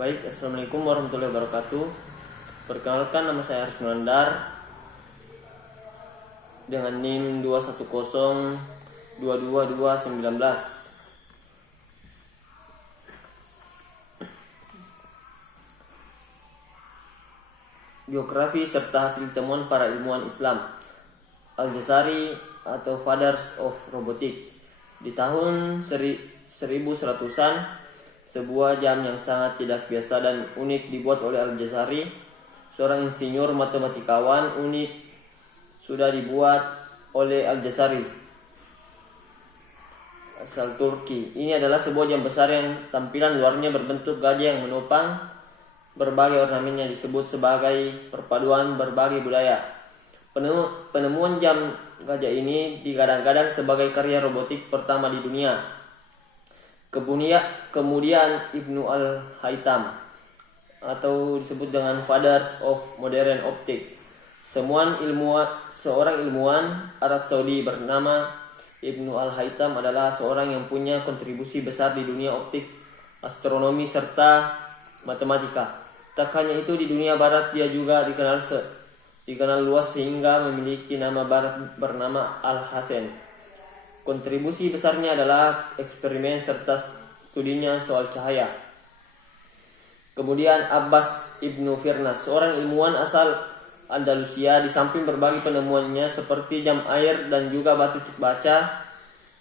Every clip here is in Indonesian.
Baik, Assalamualaikum warahmatullahi wabarakatuh. Perkenalkan, nama saya Aris Melandar dengan NIM 210222219. Biografi serta hasil temuan para ilmuwan Islam. Al-Jazari atau Fathers of Robotics. Di tahun 1100-an, sebuah jam yang sangat tidak biasa dan unik dibuat oleh Al-Jazari, seorang insinyur matematikawan unik sudah dibuat oleh Al-Jazari, asal Turki. Ini adalah sebuah jam besar yang tampilan luarnya berbentuk gajah yang menopang berbagai ornamen yang disebut sebagai perpaduan berbagai budaya. Penemuan jam gajah ini digadang-gadang sebagai karya robotik pertama di dunia. Kemudian Ibnu al-Haytham atau disebut dengan Fathers of Modern Optics, seorang ilmuwan Arab Saudi bernama Ibnu al-Haytham adalah seorang yang punya kontribusi besar di dunia optik, astronomi serta matematika. Tak hanya itu, di dunia barat dia juga dikenal luas sehingga memiliki nama barat bernama Al-Hasan. Kontribusi besarnya adalah eksperimen serta studinya soal cahaya. Kemudian Abbas Ibnu Firnas, seorang ilmuwan asal Andalusia. Di samping berbagai penemuannya seperti jam air dan juga batu cek baca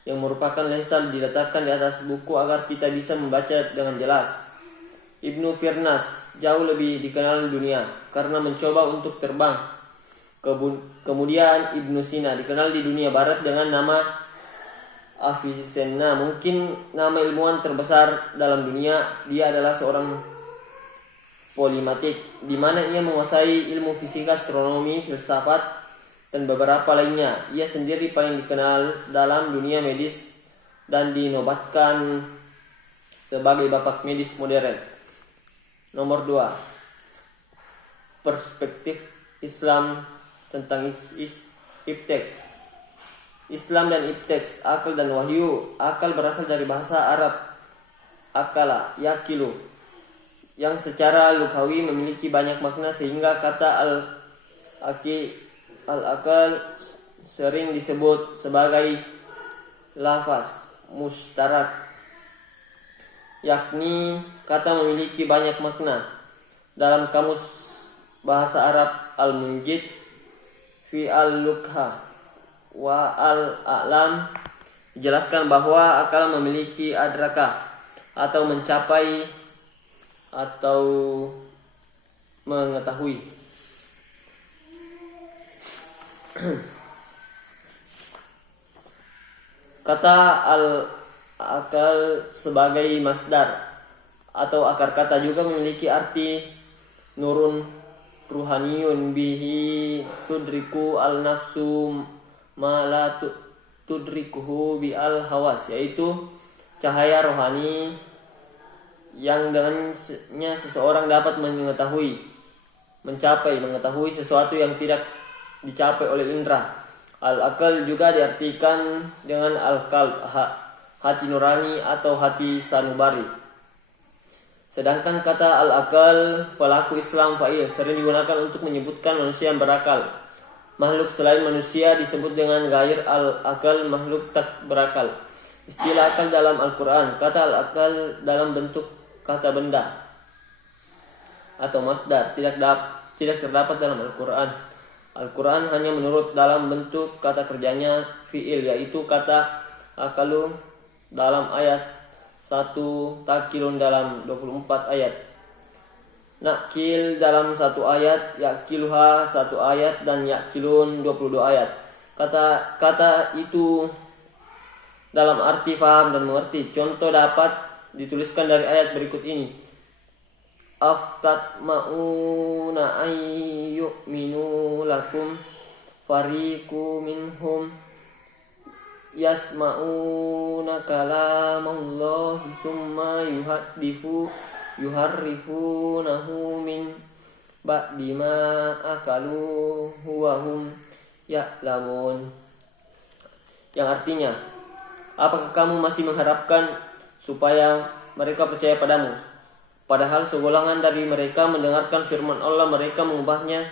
yang merupakan lensa diletakkan di atas buku agar kita bisa membaca dengan jelas. Ibnu Firnas jauh lebih dikenal di dunia karena mencoba untuk terbang. Kemudian Ibnu Sina dikenal di dunia barat dengan nama Avicenna, mungkin nama ilmuwan terbesar dalam dunia. Dia adalah seorang polimatik, di mana ia menguasai ilmu fisika, astronomi, filsafat, dan beberapa lainnya. Ia sendiri paling dikenal dalam dunia medis dan dinobatkan sebagai bapak medis modern. Nomor 2. Perspektif Islam tentang ipteks. Islam dan ipteks, akal dan wahyu. Akal berasal dari bahasa Arab akala, yakilu, yang secara lughawi memiliki banyak makna sehingga kata al-akal sering disebut sebagai lafaz mustarak, yakni kata memiliki banyak makna. Dalam kamus bahasa Arab Al-Munjid fi al-Lugha wa al-a'lam dijelaskan bahwa akal memiliki adrakah atau mencapai atau mengetahui. Kata al-akal sebagai masdar atau akar kata juga memiliki arti nurun ruhaniyun bihi tudriku al-nafsu ma la tudrikuhu bi al-hawas, yaitu cahaya rohani yang dengannya seseorang dapat mengetahui sesuatu yang tidak dicapai oleh indera. Al-akal juga diartikan dengan al-qalb, hati nurani atau hati sanubari. Sedangkan kata al-akal pelaku Islam fa'il sering digunakan untuk menyebutkan manusia yang berakal. Makhluk selain manusia disebut dengan ghair al-akal, makhluk tak berakal. Istilah akal dalam Al-Quran. Kata al-akal dalam bentuk kata benda atau masdar tidak terdapat dalam Al-Quran. Al-Quran hanya menurut dalam bentuk kata kerjanya fi'il, yaitu kata akalu dalam ayat 1, takilun dalam 24 ayat, nakil dalam 1 ayat, yakiluha 1 ayat, dan yakilun 22 ayat. Kata itu dalam arti faham dan mengerti. Contoh dapat dituliskan dari ayat berikut ini. Aftat ma'una ayyu'minu lakum fariqu minhum yasma'una kalamallahi summa yuharrifunahu min ba'di ma akalu wa hum ya'lamun, yang artinya, apakah kamu masih mengharapkan supaya mereka percaya padamu, Padahal segolongan dari mereka mendengarkan firman Allah, mereka mengubahnya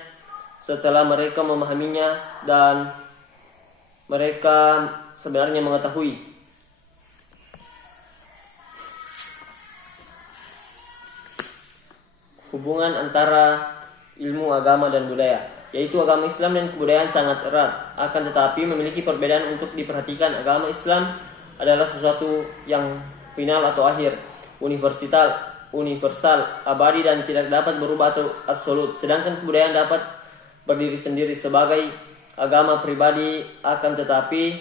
setelah mereka memahaminya dan mereka sebenarnya mengetahui. Hubungan antara ilmu agama dan budaya, yaitu agama Islam dan kebudayaan sangat erat, akan tetapi memiliki perbedaan untuk diperhatikan. Agama Islam adalah sesuatu yang final atau akhir, universal, abadi dan tidak dapat berubah atau absolut. Sedangkan kebudayaan dapat berdiri sendiri sebagai agama pribadi. Akan tetapi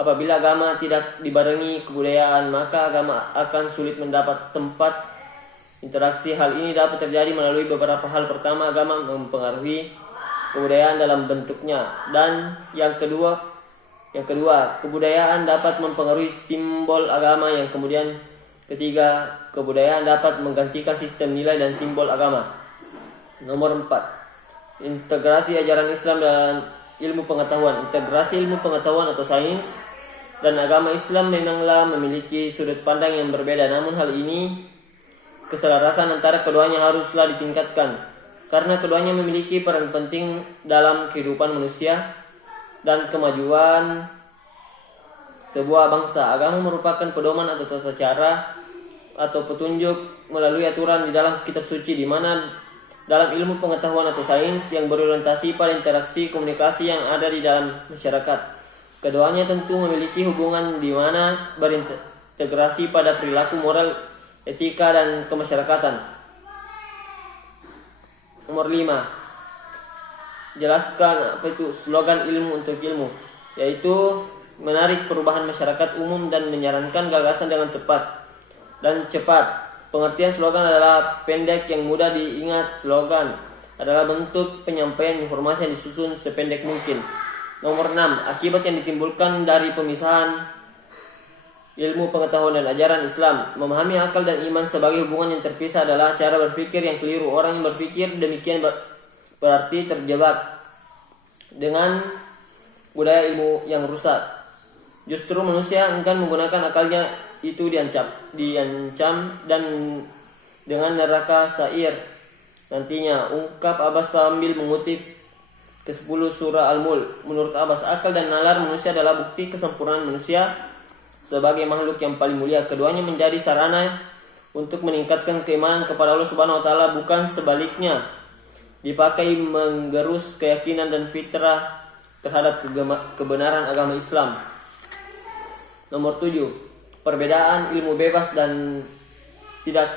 apabila agama tidak dibarengi kebudayaan, maka agama akan sulit mendapat tempat interaksi. Hal ini dapat terjadi melalui beberapa hal. Pertama, agama mempengaruhi kebudayaan dalam bentuknya, dan yang kedua, kebudayaan dapat mempengaruhi simbol agama. Yang kemudian ketiga, kebudayaan dapat menggantikan sistem nilai dan simbol agama. Nomor 4, integrasi ajaran Islam dan ilmu pengetahuan. Integrasi ilmu pengetahuan atau sains dan agama Islam memanglah memiliki sudut pandang yang berbeda, namun hal ini keselarasan antara keduanya haruslah ditingkatkan, karena keduanya memiliki peran penting dalam kehidupan manusia dan kemajuan sebuah bangsa. Agama merupakan pedoman atau tata cara atau petunjuk melalui aturan di dalam kitab suci, di mana dalam ilmu pengetahuan atau sains yang berorientasi pada interaksi komunikasi yang ada di dalam masyarakat. Keduanya tentu memiliki hubungan di mana berintegrasi pada perilaku moral, etika dan kemasyarakatan. Nomor 5, jelaskan apa itu slogan ilmu untuk ilmu, yaitu menarik perubahan masyarakat umum dan menyarankan gagasan dengan tepat dan cepat. Pengertian slogan adalah pendek yang mudah diingat. Slogan adalah bentuk penyampaian informasi yang disusun sependek mungkin. Nomor 6, akibat yang ditimbulkan dari pemisahan ilmu pengetahuan dan ajaran Islam. Memahami akal dan iman sebagai hubungan yang terpisah adalah cara berpikir yang keliru. Orang yang berpikir demikian berarti terjebak dengan budaya ilmu yang rusak. Justru manusia enggan menggunakan akalnya itu diancam dan dengan neraka sa'ir nantinya. Ungkap Abbas sambil mengutip ke-10 surah Al-Mulk. Menurut Abbas, akal dan nalar manusia adalah bukti kesempurnaan manusia sebagai makhluk yang paling mulia. Keduanya menjadi sarana untuk meningkatkan keimanan kepada Allah Subhanahu wa taala, bukan sebaliknya dipakai menggerus keyakinan dan fitrah terhadap kebenaran agama Islam. Nomor 7, perbedaan ilmu bebas dan tidak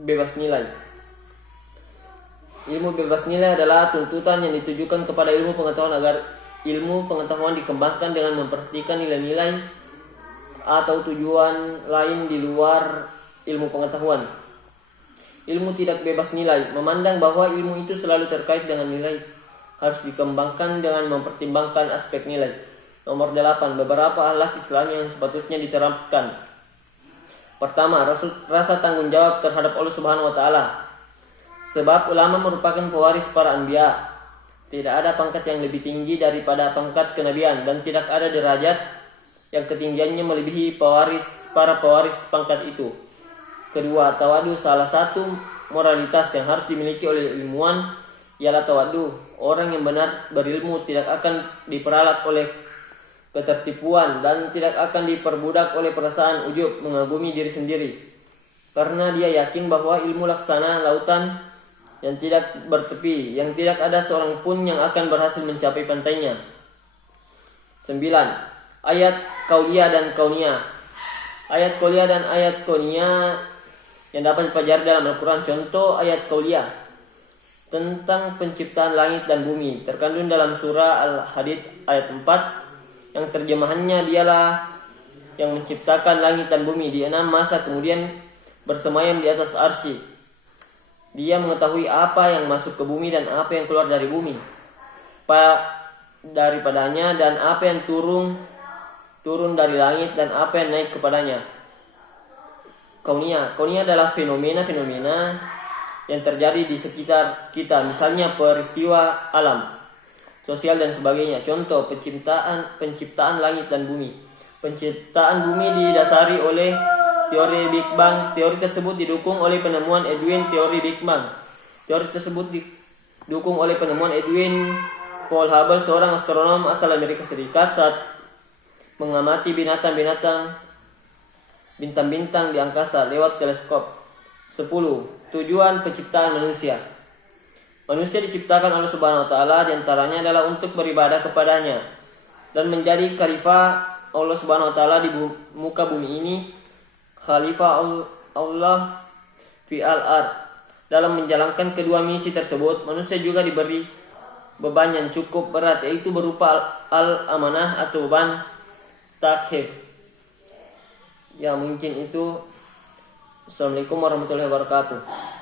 bebas nilai. Ilmu bebas nilai adalah tuntutan yang ditujukan kepada ilmu pengetahuan agar ilmu pengetahuan dikembangkan dengan memperhatikan nilai-nilai atau tujuan lain di luar ilmu pengetahuan. Ilmu tidak bebas nilai memandang bahwa ilmu itu selalu terkait dengan nilai, harus dikembangkan dengan mempertimbangkan aspek nilai. Nomor 8, beberapa akhlak Islam yang sepatutnya diterapkan. Pertama, rasa tanggung jawab terhadap Allah Subhanahu wa taala. Sebab ulama merupakan pewaris para anbiya. Tidak ada pangkat yang lebih tinggi daripada pangkat kenabian, dan tidak ada derajat yang ketinggiannya melebihi para pewaris pangkat itu. Kedua, tawadu. Salah satu moralitas yang harus dimiliki oleh ilmuwan ialah tawadu. Orang yang benar berilmu tidak akan diperalat oleh ketertipuan dan tidak akan diperbudak oleh perasaan ujub, mengagumi diri sendiri, karena dia yakin bahwa ilmu laksana lautan yang tidak bertepi, yang tidak ada seorang pun yang akan berhasil mencapai pantainya. 9. Ayat kauliyah dan kauniyah. Ayat kauliyah dan ayat kauniyah yang dapat dipelajari dalam Al-Quran. Contoh ayat kauliyah tentang penciptaan langit dan bumi terkandung dalam surah Al-Hadid ayat 4, yang terjemahannya dialah yang menciptakan langit dan bumi di 6 masa, kemudian bersemayam di atas arsy. Dia mengetahui apa yang masuk ke bumi dan apa yang keluar dari bumi daripadanya, dan apa yang turun dari langit dan apa yang naik kepadanya. Kauniyah adalah fenomena-fenomena yang terjadi di sekitar kita, misalnya peristiwa alam, sosial dan sebagainya. Contoh penciptaan langit dan bumi. Penciptaan bumi didasari oleh teori Big Bang. Teori tersebut didukung oleh penemuan Edwin teori Big Bang. Teori tersebut didukung oleh penemuan Edwin Paul Hubble, seorang astronom asal Amerika Serikat, saat mengamati bintang-bintang di angkasa lewat teleskop. 10. Tujuan penciptaan manusia. Manusia diciptakan oleh Subhanahu wa taala, diantaranya adalah untuk beribadah kepadanya dan menjadi khalifah Allah Subhanahu wa taala di muka bumi ini. Khalifah Allah fi al-ard. Dalam menjalankan kedua misi tersebut, manusia juga diberi beban yang cukup berat, yaitu berupa al-amanah atau beban takhir. Ya, mungkin itu. Assalamualaikum warahmatullahi wabarakatuh.